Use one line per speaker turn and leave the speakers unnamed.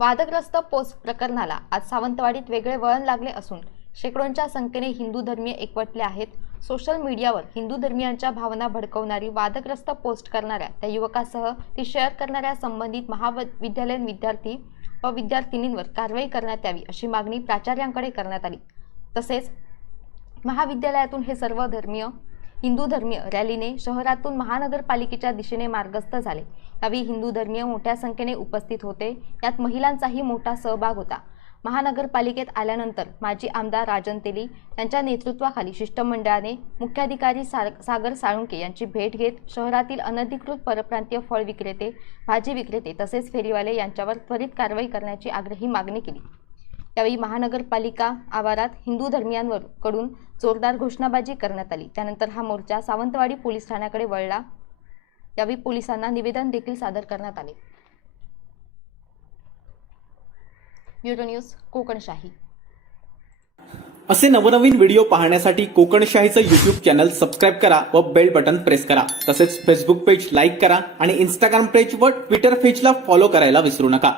वादग्रस्त पोस्ट प्रकरणाला आज सावंतवाडीत वेगळे वळण लागले असून शेकडोंच्या संख्येने हिंदू धर्मीय एकवटले आहेत. सोशल मीडियावर हिंदू धर्मियांच्या भावना भडकवणारी वादग्रस्त पोस्ट करणाऱ्या त्या युवकासह ती शेअर करणाऱ्या संबंधित महाविद्यालयीन विद्यार्थी व विद्यार्थिनींवर कारवाई करण्यात यावी अशी मागणी प्राचार्यांकडे करण्यात आली. तसेच महाविद्यालयातून हे सर्व धर्मीय हिंदू धर्मीय रॅलीने शहरातून महानगरपालिकेच्या दिशेने मार्गस्थ झाले. यावेळी हिंदू धर्मीय मोठ्या संख्येने उपस्थित होते. यात महिलांचाही मोठा सहभाग होता. महानगरपालिकेत आल्यानंतर माजी आमदार राजन तेली यांच्या नेतृत्वाखाली शिष्टमंडळाने मुख्याधिकारी सा- सागर साळुंके यांची भेट घेत शहरातील अनधिकृत परप्रांतीय फळ विक्रेते भाजी विक्रेते तसेच फेरीवाले यांच्यावर त्वरित कारवाई करण्याची आग्रही मागणी केली. यावेळी महानगरपालिका आवारात हिंदू धर्मियांवर कडून जोरदार घोषणाबाजी करण्यात आली. त्यानंतर हा मोर्चा सावंतवाडी पोलीस ठाण्याकडे वळला. यावेळी पोलिसांना निवेदन देखील सादर करण्यात आले. Bureau news Kokanshahi.
असे नवनवीन व्हिडिओ पाहण्यासाठी कोकणशाहीचं युट्यूब चॅनल सबस्क्राईब करा व बेल बटन प्रेस करा. तसेच फेसबुक पेज लाईक करा आणि इंस्टाग्राम पेज व ट्विटर पेजला फॉलो करायला विसरू नका.